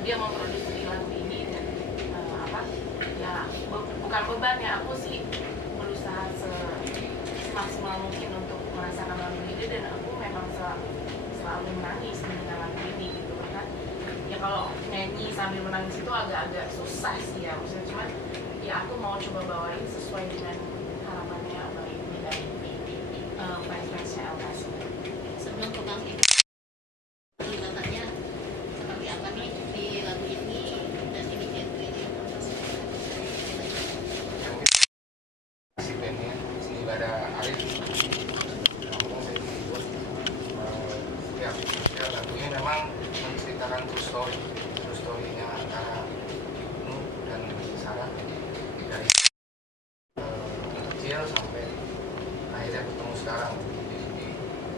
dia memproduksi lagu ini dan ya bukan beban ya, aku sih berusaha semaksimal mungkin untuk merasakan lagu ini dan aku memang selalu menangis mendengar lagu ini gitu kan. Ya kalau nyanyi sambil menangis itu agak-agak susah sih ya, maksudnya cuman ya aku mau coba bawain sesuai dengan harapannya Mbak Ini dari fans-fansnya LKS. Sebelum pegang itu kelihatannya seperti apa nih di lagu ini dan ini genre si bandnya sini pada Arif ngomong saya dibuat ya lagu ini memang menceritakan true story-nya antara Ibnu dan Sarah dari kecil sampai akhirnya ketemu sekarang.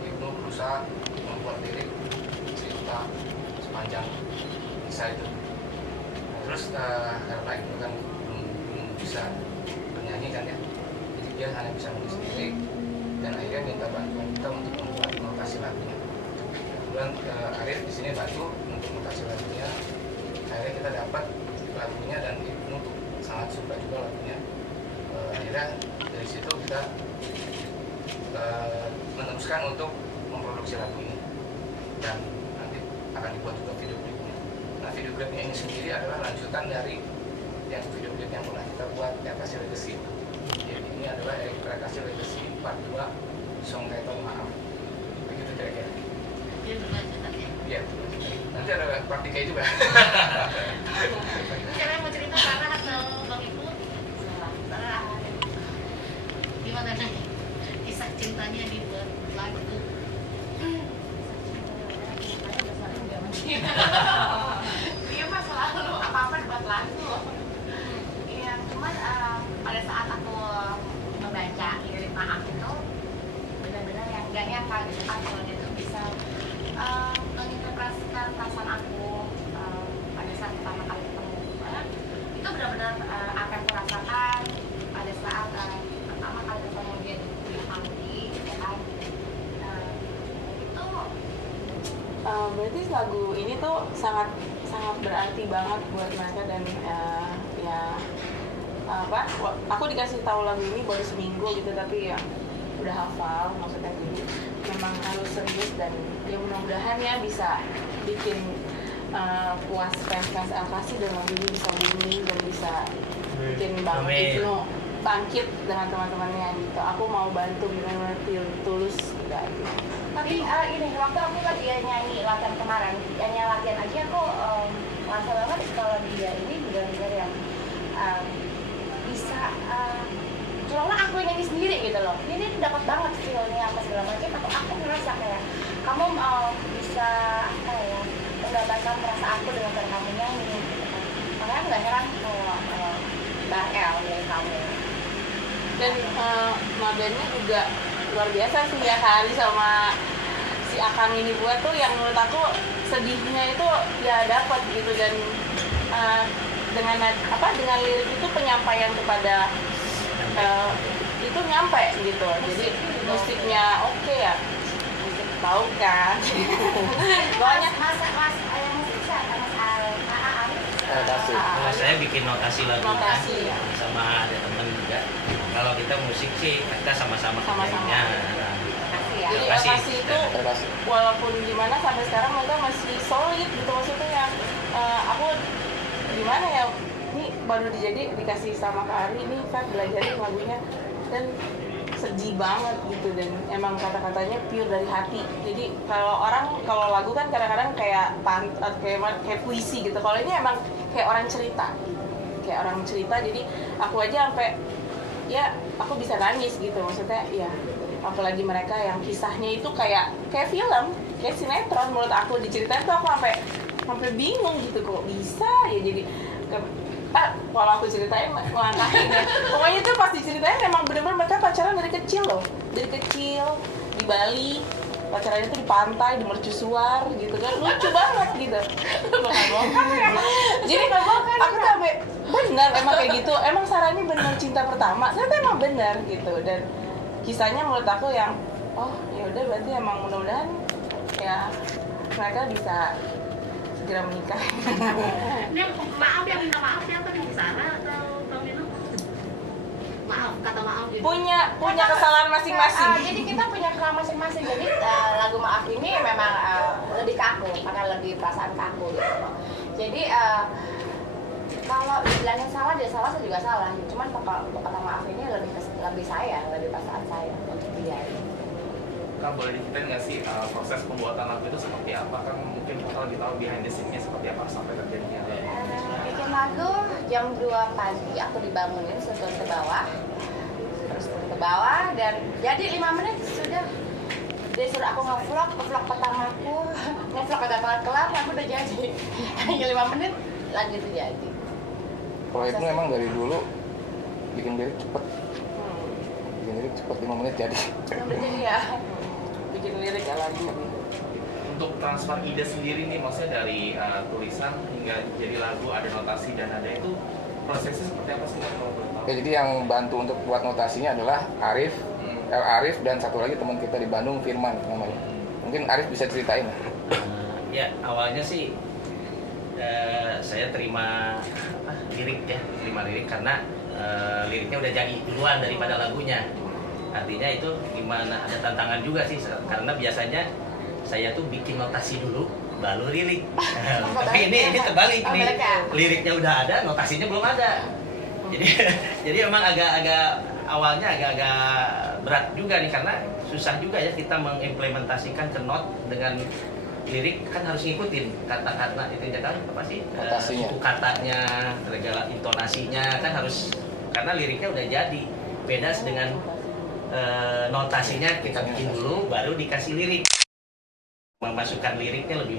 Ibnu berusaha membuat lirik cerita sepanjang kisah itu. Terus karena Ibnu kan belum bisa bernyanyi kan ya, jadi dia hanya bisa menulis lirik dan akhirnya minta bantuan kita untuk membuat notasi lagunya. Kemudian Arif di sini bantu untuk notasi lagunya. Akhirnya kita dapat lagunya dan Ibnu sangat suka juga lagunya. Akhirnya dari situ kita meneruskan untuk memproduksi lagu ini dan nanti akan dibuat juga video klipnya. Nah, video klipnya ini sendiri adalah lanjutan dari yang video klip yang pernah kita buat Ekasi Legacy. Jadi ini adalah Ekasi Legacy Part 2 Song Title Maaf. Begitu kira-kira. dia berlanjutan ya. Iya. Nanti ada part 3 juga. Siapa yang mau cerita, Sarah atau Bang Ibu? Sarah. Gimana nih kisah cintanya dibuat lagu? Iya mas, selalu apa-apa buat lagu. Iya, cuman pada saat aku membaca lirik Maaf itu benar-benar yang gak nyangka gitu kan kalau dia tuh bisa menginterpretasikan perasaan aku pada saat pertama kali ketemu. Itu benar-benar apa yang aku rasakan pada saat pertama kali ketemu dia di kuliah Anggi, ya kan. Itu berarti lagu ini tuh sangat berarti banget buat mereka dan aku dikasih tahu lagu ini baru seminggu gitu tapi ya udah hafal, maksudnya jadi memang harus serius dan ya mudah-mudahan ya bisa bikin puas fans LKS dan lagu ini bisa booming dan bisa bikin Bang Ibnu bangkit dengan teman-temannya gitu. Aku mau bantu benar-benar tulus gitu. Tapi ini waktu aku lagi nyanyi latihan kemarin, nyanyi latihan aja aku merasa banget kalau dia ini benar-benar yang bisa seolah aku nyanyi sendiri gitu loh. Ini dapat banget feel-nya apa segala macam. Aku merasa kayak kamu bisa apa ya mendapatkan rasa aku dengan cara kamu nyanyi gitu kan. Makanya nggak heran kalau Bang El dari kamu. Dan nadanya juga luar biasa sih ya Kak Ali sama si Akang ini buat tuh yang menurut aku sedihnya itu ya dapat gitu dan dengan lirik itu penyampaian kepada itu nyampe gitu. Jadi musiknya oke ya. Musik tahu kan. Banyak Notasi. Kalau saya bikin notasi lagunya Notasi, ya. sama ada teman juga. Kalau kita musik sih kita sama-sama kerjainnya. Jadi LKS itu walaupun gimana sampai sekarang mereka masih solid gitu, maksudnya yang aku gimana ya, ini baru dikasih sama Kak Ari ini kan belajarin lagunya dan sedih banget gitu dan emang kata-katanya pure dari hati. Jadi kalau lagu kan kadang-kadang kayak puisi gitu. Kalau ini emang kayak orang cerita gitu. Kayak orang cerita, jadi aku aja sampai ya aku bisa nangis gitu, maksudnya ya apalagi mereka yang kisahnya itu kayak film, kayak sinetron. Menurut aku diceritain tuh aku sampai bingung gitu, kok bisa ya jadi kalau aku ceritain melangkahin ya. Pokoknya itu pas diceritain emang bener-bener mereka pacaran dari kecil loh, dari kecil di Bali, pacarannya tuh di pantai, di mercusuar gitu kan, lucu banget gitu. Jadi aku tuh sampai benar emang kayak gitu, emang Sarah ini benar cinta pertama, ternyata emang benar gitu. Dan kisahnya menurut aku yang ya udah berarti emang mudah-mudahan ya mereka bisa segera menikah. Ini maaf yang minta maaf siapa nih? Sarah atau Bang Nino? Maaf, kata maaf gitu. punya kesalahan masing-masing. Jadi kita punya kesalahan masing-masing. Jadi lagu Maaf ini memang lebih ke aku, karena lebih perasaan ke aku gitu. Jadi kalau dibilangin salah, dia salah, saya juga salah. Cuman kalau untuk kata maaf ini lebih saya, lebih perasaan saya untuk dia. Kak, boleh diceritain nggak sih proses pembuatan lagu itu seperti apa? Kan mungkin Kakak lebih tahu behind the scene-nya seperti apa sampai terjadinya. Bikin lagu jam 2 pagi aku dibangunin, turun ke bawah, terus turun ke bawah, dan jadi 5 menit sudah. Dia suruh aku nge-vlog pertamaku, nge-vlog agak kelar-kelar, lagu udah jadi. Hanya 5 menit lagu itu jadi. Kalau itu memang dari dulu bikin lirik cepet, bikin lirik cepet 5 menit jadi. Udah jadi ya. Bikin lirik ya lagu. Untuk transfer ide sendiri nih, maksudnya dari tulisan hingga jadi lagu, ada notasi dan ada itu prosesnya seperti apa sih Kak, kalau boleh tahu? Oke, jadi yang bantu untuk buat notasinya adalah Arif, Arif dan satu lagi teman kita di Bandung, Firman namanya. Mungkin Arif bisa ceritain. Ya, awalnya sih saya terima lirik karena liriknya udah jadi duluan daripada lagunya. Artinya itu gimana, ada tantangan juga sih karena biasanya saya tuh bikin notasi dulu baru lirik. Tapi ini terbalik nih. Liriknya udah ada, notasinya belum ada. Jadi memang agak awalnya agak berat juga nih karena susah juga ya kita mengimplementasikan ke not dengan lirik, kan harus ngikutin kata-kata itu kan apa sih suku katanya, segala intonasinya kan harus, karena liriknya udah jadi. Beda dengan notasinya kita bikin dulu baru dikasih lirik, memasukkan liriknya lebih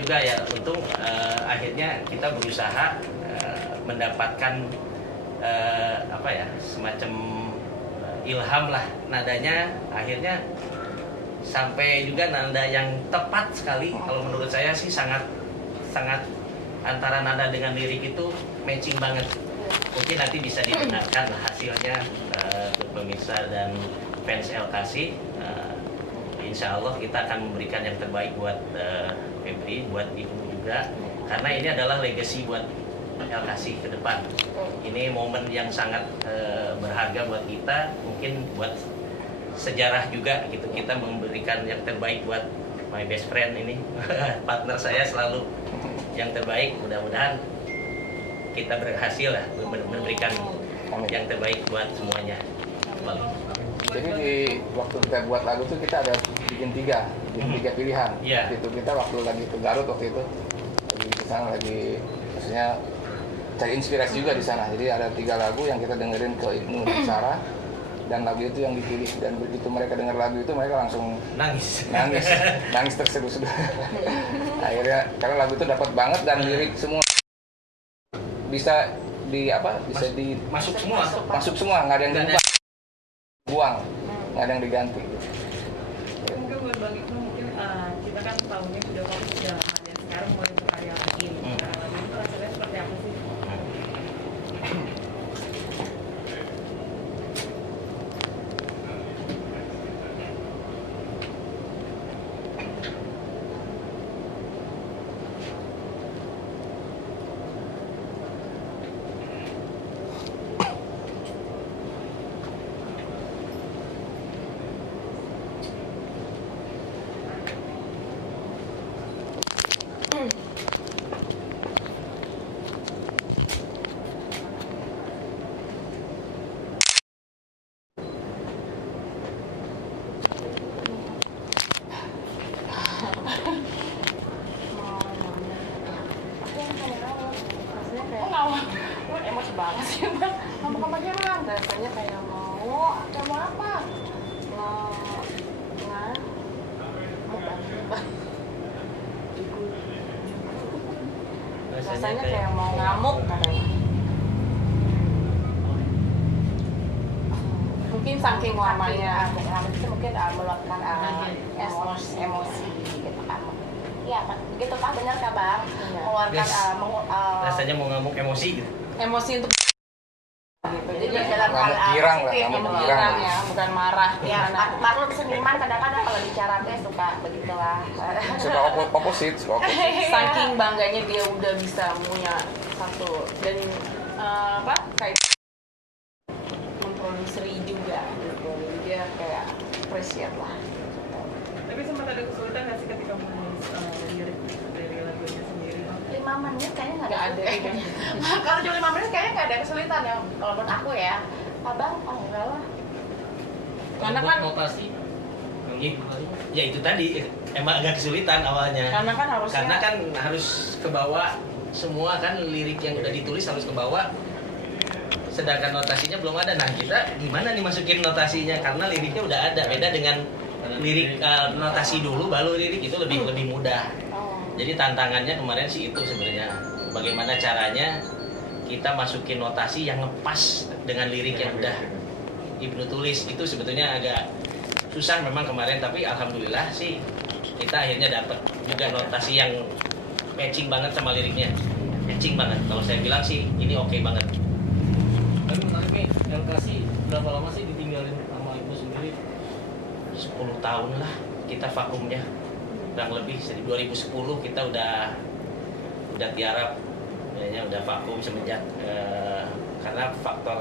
juga ya. Untung akhirnya kita berusaha mendapatkan apa ya, semacam ilham lah nadanya, akhirnya sampai juga nada yang tepat sekali. Kalau menurut saya sih sangat antara nada dengan lirik itu matching banget. Mungkin nanti bisa didengarkan hasilnya untuk pemirsa dan fans LKC. Insya Allah kita akan memberikan yang terbaik buat Febri, buat Ibu juga, karena ini adalah legacy buat LKC ke depan. Ini momen yang sangat berharga buat kita, mungkin buat sejarah juga gitu, kita memberikan yang terbaik buat my best friend ini. Partner saya selalu yang terbaik, mudah-mudahan kita berhasil lah memberikan yang terbaik buat semuanya. Jadi di waktu kita buat lagu tuh kita ada bikin tiga pilihan. Yeah. Gitu, kita waktu lagi ke Garut waktu itu lagi di sana, lagi maksudnya cari inspirasi juga di sana. Jadi ada 3 lagu yang kita dengerin ke Ibnu dan Sarah, dan lagu itu yang dipilih, dan begitu mereka dengar lagu itu mereka langsung nangis terseduh-seduh. Akhirnya karena lagu itu dapat banget dan lirik semua bisa masuk semua, nggak ada yang diubah, buang, nggak ada yang diganti. Mungkin buat Bang Ibnu, mungkin kita kan tahunnya sudah lama dan sekarang mulai berkarya lagi. Lagu itu rasanya seperti apa sih? Emosi banget sih Bang. Ngomong aja Bang. Rasanya kayak mau apa? rasanya kayak mau ngamuk katanya. Mungkin saking lamanya Itu mungkin meluapkan emosi gitu kan. Iya kan, begitu Pak, benar Kak Bang? Mengeluarkan rasanya mau ngamuk emosi gitu. emosi untuk gitu. jadi dalam dalam hal girang lah, positif kamu gitu loh. girang. ya, bukan marah. Ya, maklum seniman kadang-kadang kalau bicara teh suka begitulah. Suka opposite, suka opposite. Saking bangganya dia udah bisa punya satu dan kayak memproduksi juga gitu. Jadi dia kayak appreciate lah. Tapi sempat ada kesulitan nggak sih ketika menulis lirik dari lagunya sendiri? 5 menit kayaknya nggak Nggak ada. ada. Kalau cuma 5 menit kayaknya nggak ada kesulitan ya. Kalau menurut aku ya, Abang, oh enggak lah. Karena kan notasi Ya itu tadi emang agak kesulitan awalnya. karena kan harus ke bawah semua kan lirik yang udah ditulis harus ke bawah. Sedangkan notasinya belum ada. Nah, kita gimana nih masukin notasinya karena liriknya udah ada. Beda dengan lirik notasi dulu baru lirik itu lebih mudah. Jadi tantangannya kemarin sih itu sebenarnya bagaimana caranya kita masukin notasi yang ngepas dengan lirik yang udah Ibnu tulis. Itu sebetulnya agak susah memang kemarin, tapi alhamdulillah sih kita akhirnya dapat juga notasi yang matching banget sama liriknya. Matching banget. Kalau saya bilang sih ini oke banget. tapi menarik nih LKC berapa lama sih ditinggalin sama ibu sendiri? 10 tahun lah kita vakumnya. Kurang lebih dari 2010 kita udah tiarap. Kayaknya udah vakum semenjak karena faktor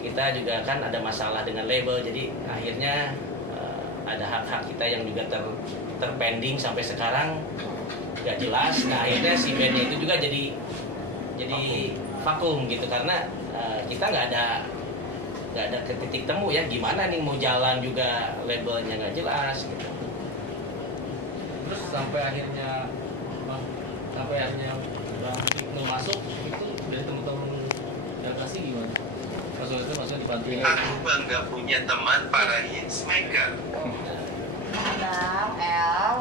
kita juga kan ada masalah dengan label, jadi akhirnya ada hak-hak kita yang juga terpending sampai sekarang nggak jelas. Nah akhirnya si bandnya itu juga jadi vakum gitu karena kita nggak ada ke titik temu ya, gimana nih mau jalan juga labelnya nggak jelas gitu. Terus sampai akhirnya Bang Ibnu masuk itu dari teman-teman LKC gimana? Maksudnya dibantuin. Aku bangga punya teman para hitsmaker. Abang, El.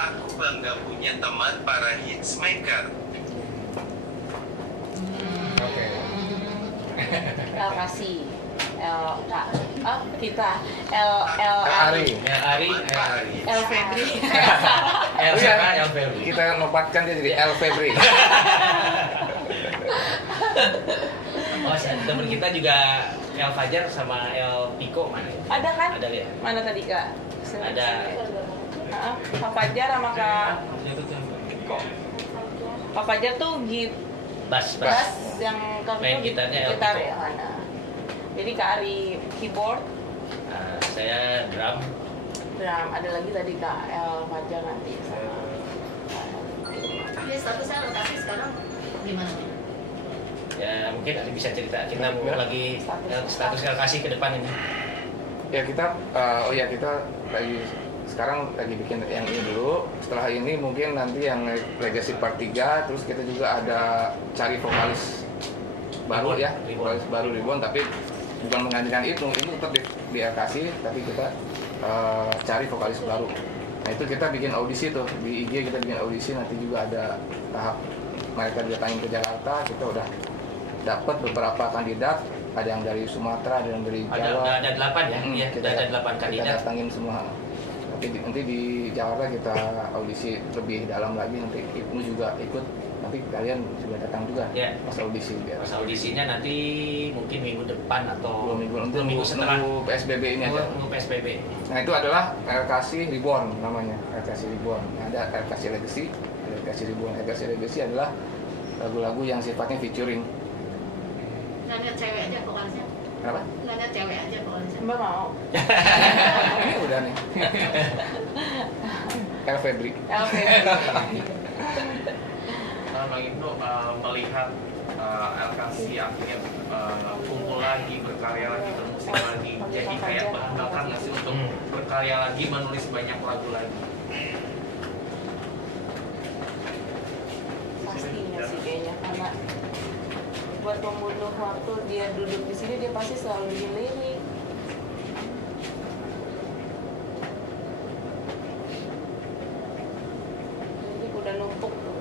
Aku bangga punya teman para hitsmaker. Oke. El kasih kita Ari. Ari, El Febri. El Sarah, El Febri. Kita nobatkan dia jadi El Febri. Oh, teman kita juga El Fajar sama El Pico mana? Ada kan? Ada ya? Mana tadi Kak? Ada. Kak Fajar sama Kak Piko. Kak Fajar tuh Bass. yang Kak Main Piko gitarnya El gitar Piko. ya. Nah. Jadi Kak Ari keyboard, Saya drum. ada lagi tadi Kak El Fajar nanti sama Dia statusnya rotasi sekarang gimana? Ya mungkin ada bisa cerita kita mau lagi status kasih ke depan ini. Ya kita lagi sekarang lagi bikin yang ini dulu. Setelah ini mungkin nanti yang Legacy Part 3, terus kita juga ada cari vokalis baru ya, vokalis baru Ribbon, tapi bukan menggantikan Ibnu tetap di LKC, tapi kita cari vokalis baru. Nah itu kita bikin audisi tuh di IG, kita bikin audisi, nanti juga ada tahap mereka datangin ke Jakarta, kita udah dapat beberapa kandidat, ada yang dari Sumatera, ada yang dari Jawa. Ada 8 ya? Iya, kita ada 8 kita kandidat. datangin semua. Nanti di Jakarta kita audisi lebih dalam lagi, nanti Ibnu juga ikut, nanti kalian juga datang juga Ya. pas audisi. Pas audisinya nanti mungkin minggu depan atau 2 minggu nanti minggu setelah nunggu PSBB ini aja. nunggu PSBB. Nah itu adalah LKC Reborn namanya, LKC Reborn. Ada LKC Legacy, ada LKC Reborn. LKC Legacy adalah lagu-lagu yang sifatnya featuring. Nanya cewek aja vokalisnya. Kenapa? Nanya cewek aja vokalisnya. Mbak mau. Ini udah nih. El Febri. El Febri. Bang Ibnu melihat LKC akhirnya kumpul lagi, berkarya lagi, bermusik lagi, jadi kayak bahan bakar nggak sih untuk berkarya lagi, menulis banyak lagu lagi? Pastinya sih kayaknya karena buat membunuh waktu dia duduk di sini dia pasti selalu bikin lirik. Jadi udah numpuk tuh.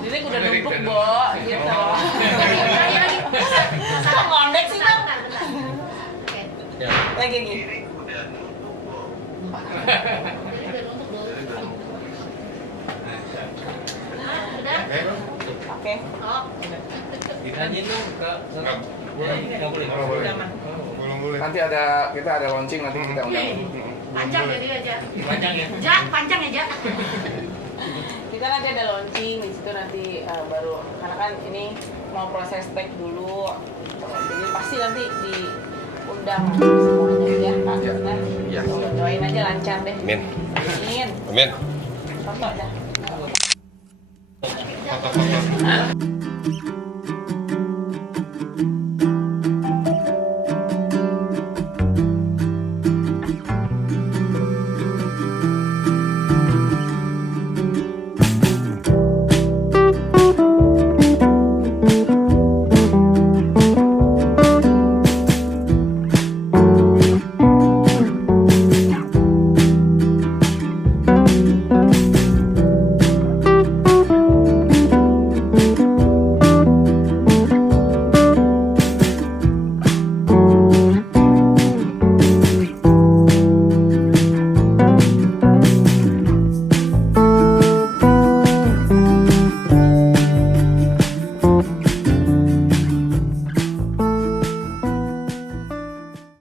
Lirik udah numpuk, Bo, gitu. Kok ngondek sih, Bang? Oke. Ya. Lagi. Lirik udah numpuk. Jadi biar untuk dulu. Udah? Oke. Oh. Ditanya dong Kak. Nggak boleh. Nanti kita ada launching nanti kita undang. Panjang jadi aja. Panjang ya. Panjang aja. Kita nanti ada launching di situ nanti baru karena kan ini mau proses tag dulu. Jadi pasti nanti diundang semuanya ya Kak. Nah, Iya. doain aja lancar deh. Amin. Amin. Amin. Contoh dah. Foto-foto.